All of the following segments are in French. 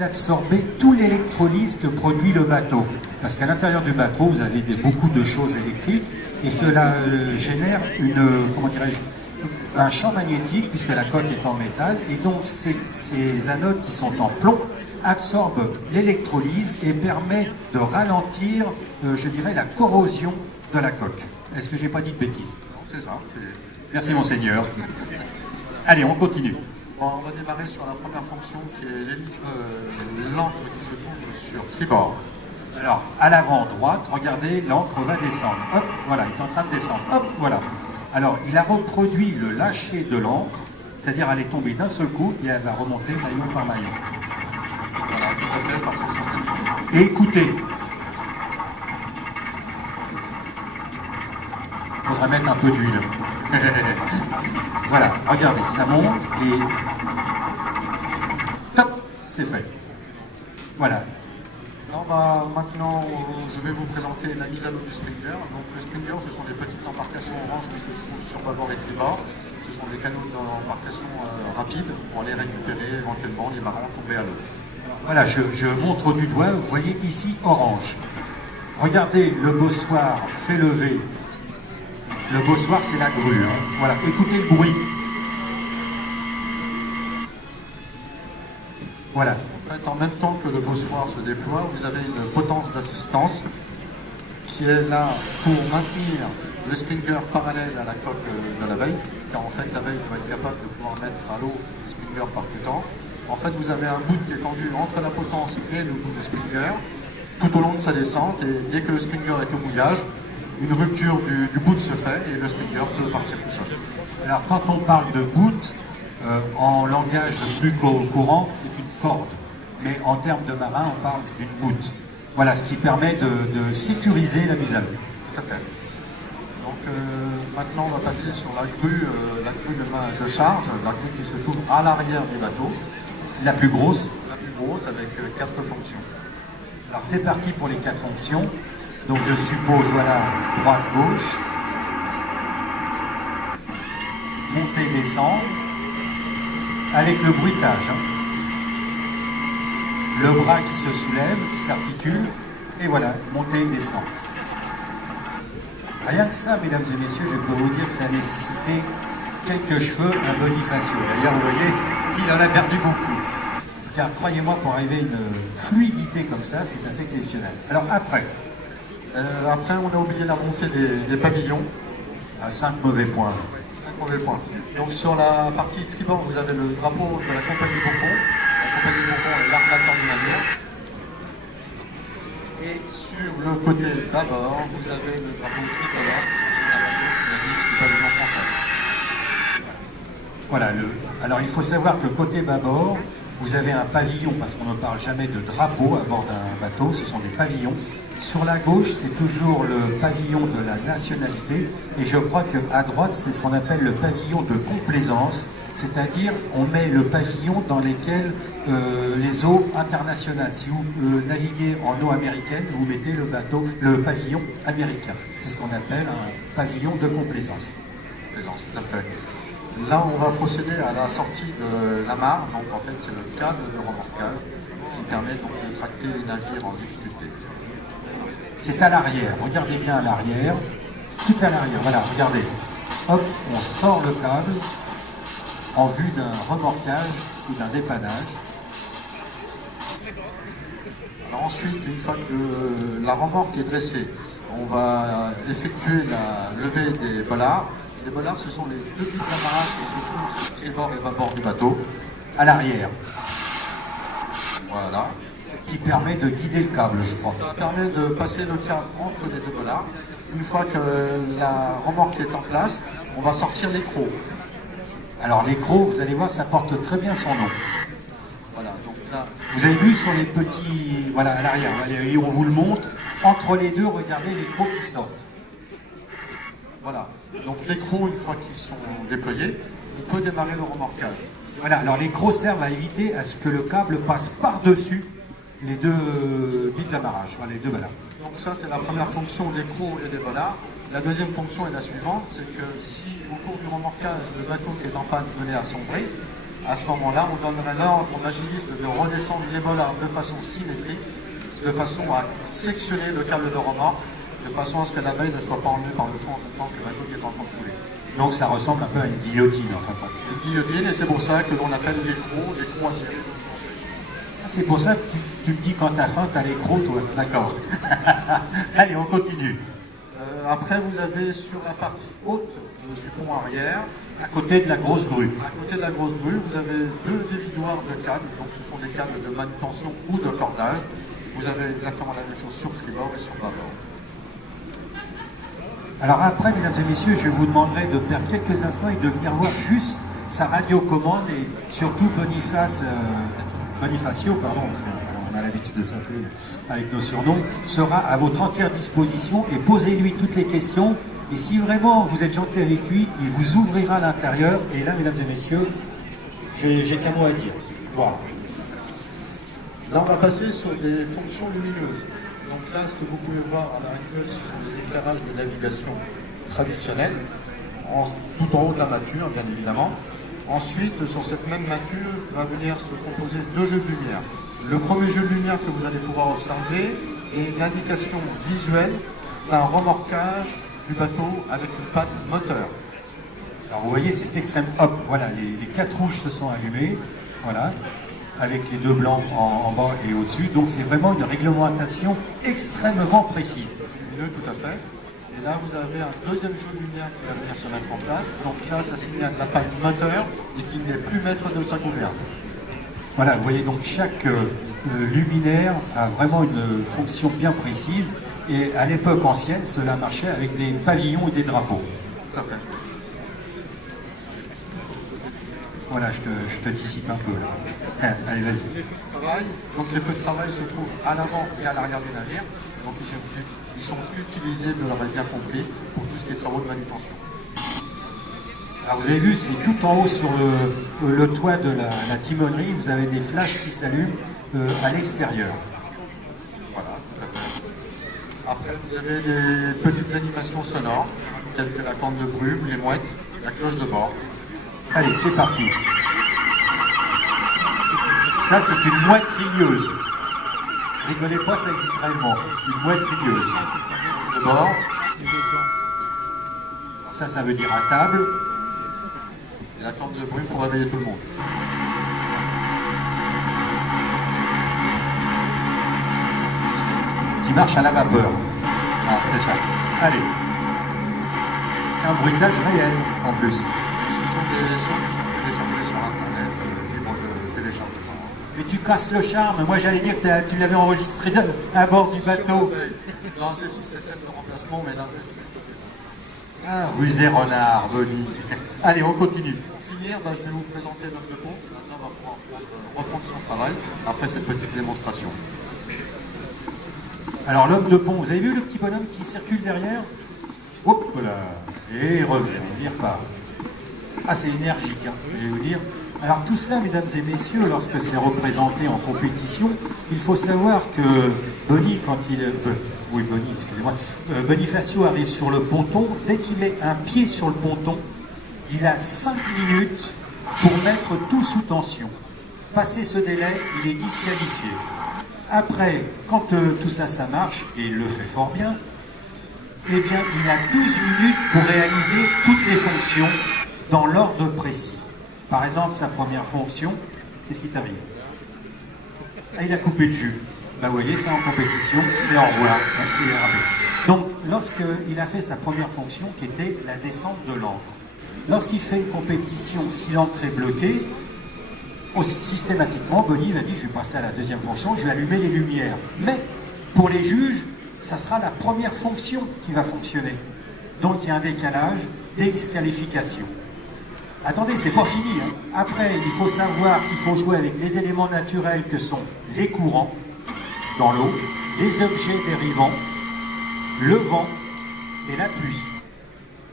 d'absorber tout l'électrolyse que produit le bateau. Parce qu'à l'intérieur du bateau, vous avez beaucoup de choses électriques et cela génère comment dirais-je, un champ magnétique puisque la coque est en métal et donc ces anodes qui sont en plomb absorbent l'électrolyse et permet de ralentir, je dirais, la corrosion de la coque. Est-ce que j'ai pas dit de bêtises? Non, c'est ça. Merci monseigneur. Allez, on continue. Bon, on va démarrer sur la première fonction qui est l'encre qui se trouve sur tribord. Alors, à l'avant droite, regardez, l'encre va descendre. Hop, voilà, il est en train de descendre. Hop, voilà. Alors, il a reproduit le lâcher de l'encre, c'est-à-dire elle est tombée d'un seul coup et elle va remonter maillon par maillon. Voilà, tout à fait, par ce système. Et écoutez, il faudra mettre un peu d'huile. Voilà, regardez, ça monte et top, c'est fait. Voilà. Alors, maintenant, je vais vous présenter la mise à l'eau du Springer. Donc, le Springer, ce sont des petites embarcations oranges qui se trouvent sur bâbord et tribord. Ce sont des canaux d'embarcation rapides pour aller récupérer éventuellement les marins tombés à l'eau. Voilà, je montre du doigt, vous voyez ici orange. Regardez, le bossoir fait lever. Le bossoir, c'est la grue. Hein. Voilà, écoutez le bruit. Voilà. En fait, en même temps que le bossoir se déploie, vous avez une potence d'assistance qui est là pour maintenir le Springer parallèle à la coque de la veille, car en fait la veille doit être capable de pouvoir mettre à l'eau le Springer percutant. En fait, vous avez un bout qui est tendu entre la potence et le bout du Springer tout au long de sa descente, et dès que le Springer est au mouillage, une rupture du bout se fait et le Springer peut partir tout seul. Alors quand on parle de goutte, en langage plus courant, c'est une corde. Mais en termes de marin, on parle d'une goutte. Voilà, ce qui permet de sécuriser la mise à l'eau. Tout à fait. Donc maintenant, on va passer sur la grue de charge, la grue qui se trouve à l'arrière du bateau. La plus grosse. La plus grosse avec 4 fonctions. Alors c'est parti pour les 4 fonctions. Donc je suppose, voilà, droite, gauche, monter, descendre, avec le bruitage. Hein. Le bras qui se soulève, qui s'articule, et voilà, monter, descendre. Rien que ça, mesdames et messieurs, je peux vous dire que ça a nécessité quelques cheveux à Bonifacio. D'ailleurs, vous voyez, il en a perdu beaucoup. Car croyez-moi, pour arriver à une fluidité comme ça, c'est assez exceptionnel. Alors après, on a oublié la montée des pavillons. À 5 mauvais points. 5 mauvais points. Donc sur la partie tribord, vous avez le drapeau de la compagnie Bourbon. La compagnie Bourbon est l'armateur du navire. Et sur le côté bâbord, vous avez le drapeau tricolore, qui navigue sous pavillon français. Voilà, alors il faut savoir que côté bâbord, vous avez un pavillon, parce qu'on ne parle jamais de drapeau à bord d'un bateau, ce sont des pavillons. Sur la gauche, c'est toujours le pavillon de la nationalité, et je crois qu'à droite, c'est ce qu'on appelle le pavillon de complaisance, c'est-à-dire on met le pavillon dans lesquels les eaux internationales. Si vous naviguez en eau américaine, vous mettez le pavillon américain. C'est ce qu'on appelle un pavillon de complaisance. Complaisance, tout à fait. Là, on va procéder à la sortie de l'amarre. Donc, en fait, c'est le câble de remorquage qui permet donc de tracter les navires en difficulté. C'est à l'arrière. Regardez bien à l'arrière. Tout à l'arrière. Voilà, regardez. Hop, on sort le câble en vue d'un remorquage ou d'un dépannage. Alors ensuite, une fois que la remorque est dressée, on va effectuer la levée des bollards. Les bollards, ce sont les 2 billes d'amarrage qui se trouvent sur tribord et bâbord du bateau. À l'arrière. Voilà. Qui permet de guider le câble, je crois. Ça permet de passer le câble entre les 2 bollards. Une fois que la remorque est en place, on va sortir l'écrou. Alors l'écrou, vous allez voir, ça porte très bien son nom. Voilà, donc là... Vous avez vu sur les petits... Voilà, à l'arrière, on vous le montre. Entre les deux, regardez les crocs qui sortent. Voilà, donc les crocs, une fois qu'ils sont déployés, on peut démarrer le remorquage. Voilà, alors les crocs servent à éviter à ce que le câble passe par-dessus les 2 billes d'amarrage, voilà, les 2 bollards. Donc ça, c'est la première fonction des crocs et des bollards. La deuxième fonction est la suivante, c'est que si au cours du remorquage, le bateau qui est en panne venait à sombrer, À ce moment-là, on donnerait l'ordre au magiliste de redescendre les bollards de façon symétrique, de façon à sectionner le câble de remorque, de façon à ce que l'abeille ne soit pas enlevée par le fond en même temps que le bateau qui est en train de couler. Donc ça ressemble un peu à une guillotine, enfin. Une guillotine, et c'est pour ça que l'on appelle l'écrou acéré. C'est pour ça que tu me dis quand t'as faim, t'as l'écrou, toi. D'accord. Allez, on continue. Après, vous avez sur la partie haute du pont arrière, À côté de la grosse grue. à côté de la grosse grue, vous avez deux dévidoirs de câbles. Donc ce sont des câbles de manutention ou de cordage. Vous avez exactement la même chose sur tribord et sur bâbord. Alors après, mesdames et messieurs, je vous demanderai de perdre quelques instants et de venir voir juste sa radiocommande et surtout Bonifacio, pardon, parce qu'on a l'habitude de s'appeler avec nos surnoms, sera à votre entière disposition et posez-lui toutes les questions. Et si vraiment vous êtes gentil avec lui, il vous ouvrira à l'intérieur. Et là, mesdames et messieurs, j'ai qu'un mot à dire. Voilà. Là, on va passer sur des fonctions lumineuses. Donc là, ce que vous pouvez voir à l'heure actuelle, ce sont des éclairages de navigation traditionnels, tout en haut de la mâture, bien évidemment. Ensuite, sur cette même mâture, va venir se composer deux jeux de lumière. Le premier jeu de lumière que vous allez pouvoir observer est l'indication visuelle d'un remorquage du bateau avec une panne moteur. Alors vous voyez, c'est extrême. Hop, voilà, les quatre rouges se sont allumés. Voilà. Avec les deux blancs en bas et au-dessus. Donc c'est vraiment une réglementation extrêmement précise. Lumineux, tout à fait. Et là, vous avez un deuxième jeu de lumière qui va venir se mettre en place. Donc là, ça signale la panne moteur et qu'il n'est plus maître de sa gouverne. Voilà, vous voyez, donc chaque luminaire a vraiment une fonction bien précise. Et à l'époque ancienne, cela marchait avec des pavillons et des drapeaux. Tout à fait. Voilà, je te dissipe un peu là. Allez, vas-y. Les feux de travail, donc les feux de travail se trouvent à l'avant et à l'arrière du navire. Donc ils sont utilisés, vous l'aurez bien compris, pour tout ce qui est travaux de manutention. Alors vous avez vu, c'est tout en haut sur le toit de la timonerie, vous avez des flashs qui s'allument à l'extérieur. Voilà, tout à fait. Après, vous avez des petites animations sonores, telles que la corne de brume, les mouettes, la cloche de bord. Allez, c'est parti. Ça, c'est une mouette rieuse. Rigolez pas, ça existe réellement. Une mouette rieuse. De bord, Ça veut dire à table. et la corne de brume pour réveiller tout le monde. Qui marche à la vapeur. Ah, c'est ça. Allez. C'est un bruitage réel, en plus. Ce sont des sons qui sont téléchargés sur Internet, libres de téléchargement. Mais tu casses le charme. Moi, j'allais dire que tu l'avais enregistré à bord du bateau. Non, c'est celle de remplacement, mais là... Ah, rusé renard, Bonnie. Allez, on continue. Pour finir, je vais vous présenter l'homme de pont, qui maintenant va pouvoir reprendre son travail après cette petite démonstration. Alors, l'homme de pont, vous avez vu le petit bonhomme qui circule derrière? Hop là. Et il revient, il repart. Ah, c'est énergique, hein, je vais vous dire. Alors tout cela, mesdames et messieurs, lorsque c'est représenté en compétition, il faut savoir que Bonnie, quand Bonifacio arrive sur le ponton, dès qu'il met un pied sur le ponton, il a 5 minutes pour mettre tout sous tension. Passé ce délai, il est disqualifié. Après, quand tout ça marche, et il le fait fort bien, eh bien, il a 12 minutes pour réaliser toutes les fonctions dans l'ordre précis. Par exemple, sa première fonction, qu'est-ce qui t'arrive? Ah, il a coupé le jus. Bah, vous voyez, ça en compétition, c'est au revoir. C'est râpé. Donc, lorsqu'il a fait sa première fonction, qui était la descente de l'ancre, lorsqu'il fait une compétition, si l'ancre est bloquée, systématiquement, Bonnie va dire, je vais passer à la deuxième fonction, je vais allumer les lumières. Mais, pour les juges, ça sera la première fonction qui va fonctionner. Donc, il y a un décalage, disqualification. Attendez, c'est pas fini. Hein. Après, il faut savoir qu'il faut jouer avec les éléments naturels que sont les courants dans l'eau, les objets dérivants, le vent et la pluie.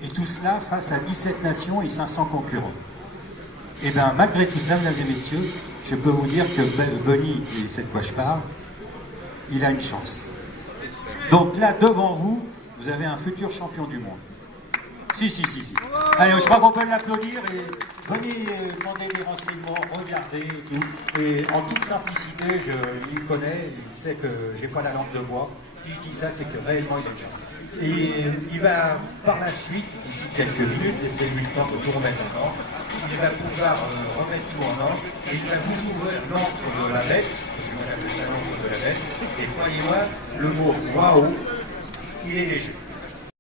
Et tout cela face à 17 nations et 500 concurrents. Et bien, malgré tout cela, mesdames et messieurs, je peux vous dire que Bonnie, et c'est de quoi je parle, il a une chance. Donc là, devant vous, vous avez un futur champion du monde. Si. Allez, je crois qu'on peut l'applaudir et venez demander des renseignements, regardez et tout. Et en toute simplicité, il me connaît, il sait que j'ai pas la langue de bois. Si je dis ça, c'est que réellement il a une chance. Et il va par la suite, d'ici quelques minutes, laissez-lui le temps de tout remettre en ordre, il va pouvoir remettre tout en ordre, et il va vous ouvrir l'encre de la bête, parce que moi j'appelle ça l'encre de la bête, et croyez-moi, le mot waouh, il est léger.